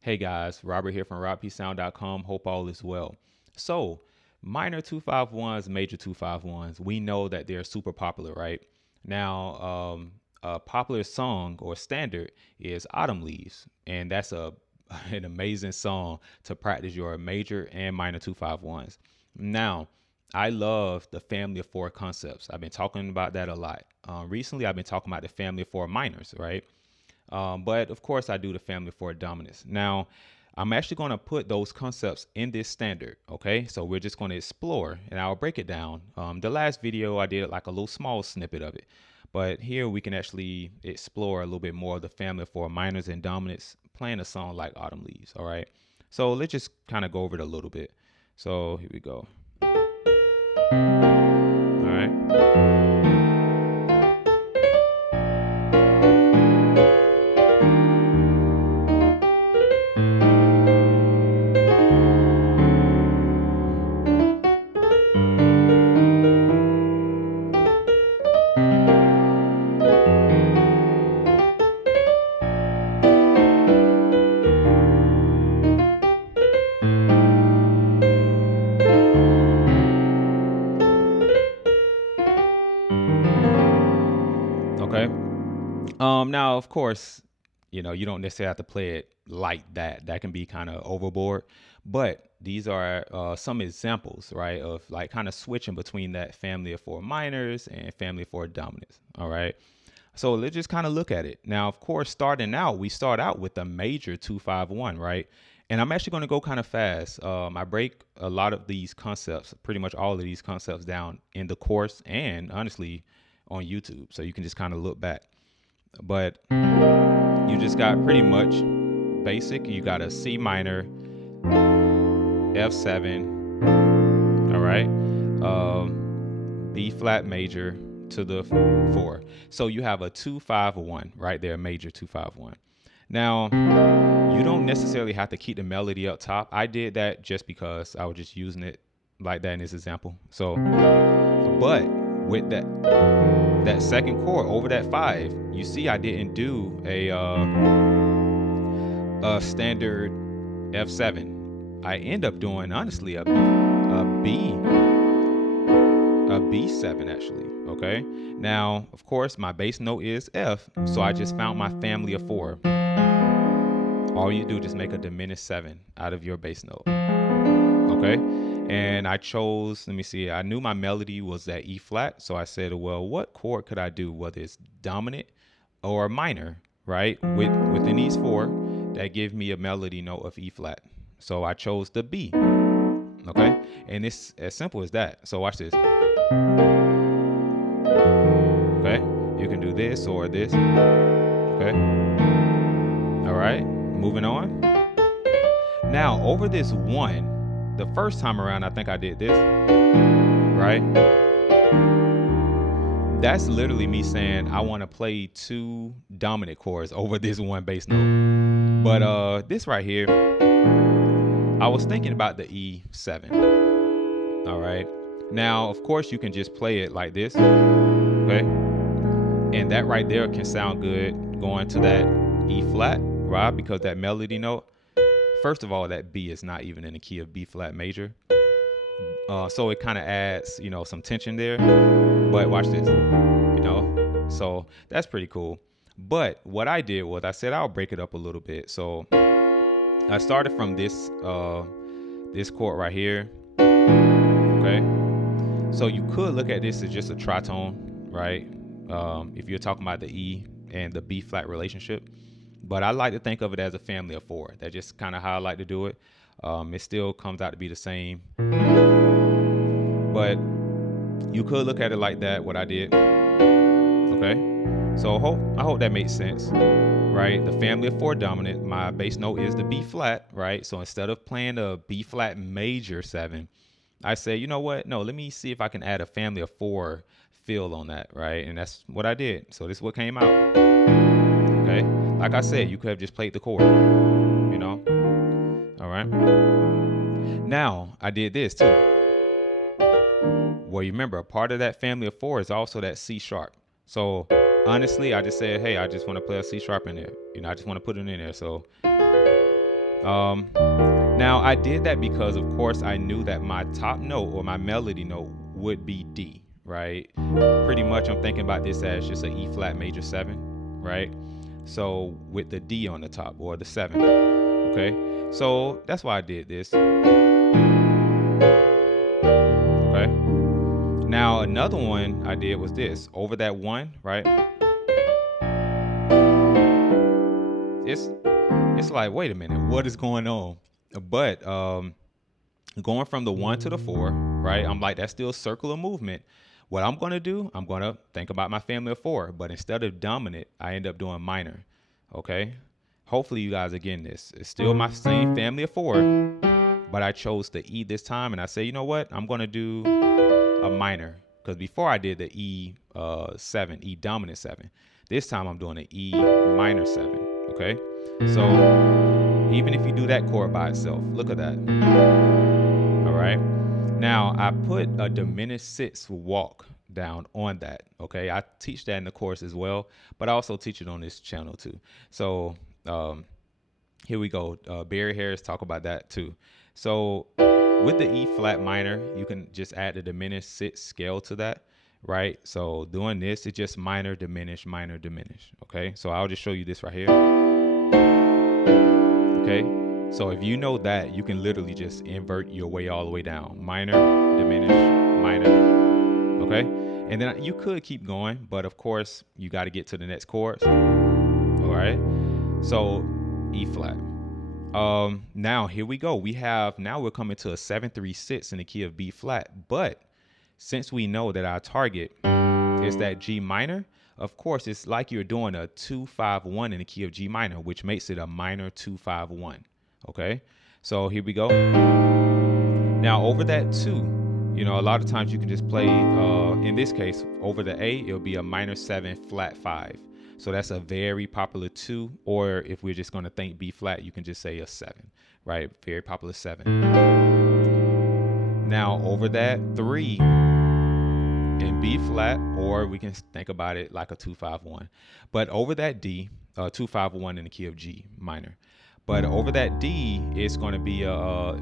Hey guys, Robert here from robpsound.com. Hope all is well. So, minor 251s, major 251s, we know that they're super popular, right? Now, a popular song or standard is Autumn Leaves, and that's an amazing song to practice your major and minor 251s. Now, I love the family of four concepts. I've been talking about that a lot. Recently, I've been talking about the family of four minors, right? But of course, I do the family for dominance. Now, I'm actually going to put those concepts in this standard. Okay, so we're just going to explore and I'll break it down. The last video, I did like a little small snippet of it. But here we can actually explore a little bit more of the family for minors and dominants playing a song like Autumn Leaves. All right, so let's just kind of go over it a little bit. So here we go. All right. Okay. Now, of course, you don't necessarily have to play it like that. That can be kind of overboard. But these are some examples, right, of like kind of switching between that family of four minors and family of four dominants. All right. So let's just kind of look at it. Now, of course, starting out, we start out with the major 251, right? And I'm actually going to go kind of fast. I break a lot of these concepts, pretty much all of these concepts down in the course and honestly on YouTube. So you can just kind of look back. But you just got pretty much basic. You got a C minor, F7, all right, B flat major to the 4. So you have a 251 right there, major 251. Now, you don't necessarily have to keep the melody up top. I did that just because I was just using it like that in this example. So, but with that second chord over that 5, you see I didn't do a standard F7. I end up doing honestly a B7 actually. Okay. Now, of course, my bass note is F, so I just found my family of 4. All you do just make a diminished 7 out of your bass note. Okay. And I chose, let me see, I knew my melody was that E flat. So I said, well, what chord could I do, whether it's dominant or minor, right? Within these 4 that give me a melody note of E flat. So I chose the B. Okay. And it's as simple as that. So watch this. Okay. You can do this or this. Okay. All right. Moving on. Now, over this 1, the first time around, I think I did this, right? That's literally me saying I want to play 2 dominant chords over this 1 bass note. But this right here, I was thinking about the E7. All right. Now, of course, you can just play it like this. Okay. And that right there can sound good going to that E flat, right? Because that melody note, first of all, that B is not even in the key of B flat major. So it kind of adds, some tension there. But watch this, so that's pretty cool. But what I did was I said I'll break it up a little bit. So I started from this chord right here. Okay. So you could look at this as just a tritone, right? If you're talking about the E and the B flat relationship. But I like to think of it as a family of 4. That's just kind of how I like to do it. It still comes out to be the same. But you could look at it like that, what I did. Okay. So I hope that makes sense, right? The family of 4 dominant, my bass note is the B flat, right? So instead of playing a B flat major 7, I say, you know what? No, let me see if I can add a family of 4 feel on that, right? And that's what I did. So this is what came out. Okay. Like I said, you could have just played the chord, All right. Now, I did this too. Well, you remember, a part of that family of 4 is also that C sharp. So honestly, I just said, hey, I just want to play a C sharp in there. I just want to put it in there. So Now I did that because of course I knew that my top note or my melody note would be D, right? Pretty much I'm thinking about this as just an E flat major 7, right? So with the D on the top or the 7, okay? So that's why I did this, okay? Now another one I did was this, over that 1, right? It's like, wait a minute, what is going on? But going from the 1 to the 4, right? I'm like, that's still circular movement. What I'm going to do, I'm going to think about my family of 4, but instead of dominant, I end up doing minor, okay? Hopefully you guys are getting this. It's still my same family of 4, but I chose the E this time, and I say, you know what? I'm going to do a minor, because before I did the E 7, E dominant 7. This time I'm doing an E minor 7, okay? So even if you do that chord by itself, look at that. All right. Now I put a diminished sixth walk down on that. Okay. I teach that in the course as well, but I also teach it on this channel too. So here we go. Barry Harris talk about that too. So with the E flat minor, you can just add the diminished sixth scale to that. Right. So doing this, it's just minor, diminish, minor, diminish. Okay. So I'll just show you this right here. Okay. So if you know that, you can literally just invert your way all the way down. Minor, diminish, minor. Okay. And then you could keep going, but of course you got to get to the next chords. All right. So E flat. Now here we go. Now we're coming to a 7-3-6 in the key of B flat, but since we know that our target is that G minor, of course, it's like you're doing a 2-5-1 in the key of G minor, which makes it a minor 2-5-1. Okay, so here we go. Now over that 2, a lot of times you can just play, in this case, over the A, it'll be a minor 7 flat 5. So that's a very popular 2, or if we're just going to think B flat, you can just say a 7, right? Very popular 7. Now over that 3 in B flat, or we can think about it like a 2-5-1. But over that D, 2-5-1 in the key of G minor. But over that D, it's going to be a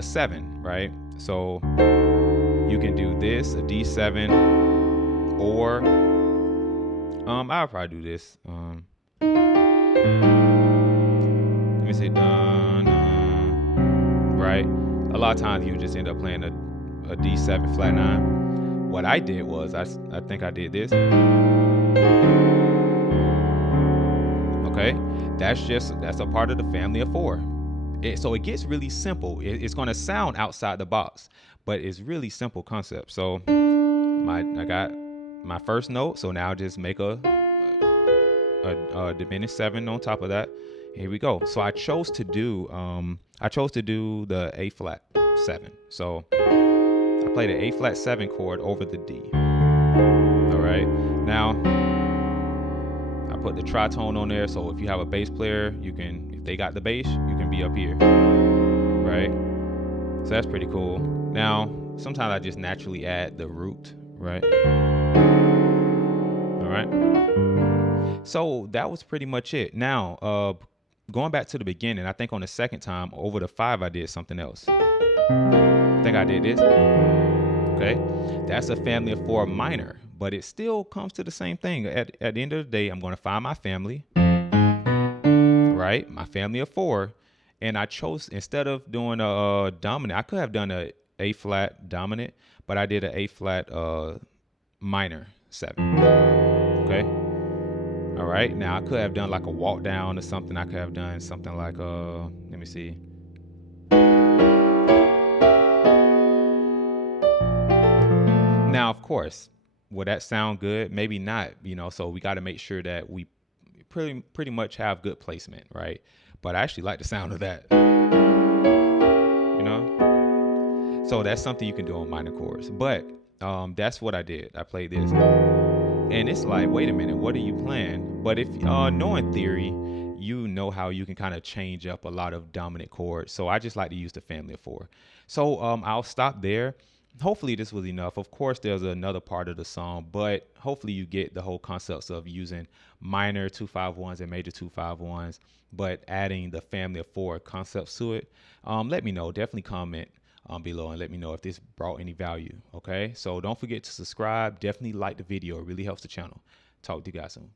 7, right? So you can do this, a D7, or I'll probably do this. Let me say dun, right? A lot of times you just end up playing a D7 flat 9. What I did was, I think I did this. Okay, that's a part of the family of 4. So it gets really simple. It's going to sound outside the box, but it's really simple concept. So I got my first note. So now just make a diminished 7 on top of that. Here we go. So I chose to do the A flat 7. So I played an A flat 7 chord over the D. All right. Now I put the tritone on there. So if you have a bass player, if they got the bass, you can be up here. Right. So that's pretty cool. Now, sometimes I just naturally add the root. Right. All right. So that was pretty much it. Now, going back to the beginning, I think on the second time over the 5, I did something else. I think I did this. Okay, that's a family of 4 minor, but it still comes to the same thing. At the end of the day, I'm going to find my family, right? My family of 4, and I chose, instead of doing a dominant, I could have done a A flat dominant, but I did an A flat minor 7. Okay. All right. Now I could have done like a walk down or something. I could have done something like let me see. Now, of course, will that sound good? Maybe not, so we got to make sure that we pretty much have good placement, right? But I actually like the sound of that, So that's something you can do on minor chords. But that's what I did. I played this. And it's like, wait a minute, what are you playing? But if knowing theory, you know how you can kind of change up a lot of dominant chords. So I just like to use the family of 4. So I'll stop there. hopefully this was enough. Of course, there's another part of the song, but hopefully you get the whole concepts of using minor 2-5-1s and major 2-5-1s, but adding the family of 4 concepts to it. Let me know. Definitely comment below and let me know if this brought any value. Okay, so don't forget to subscribe. Definitely like the video. It really helps the channel. Talk to you guys soon.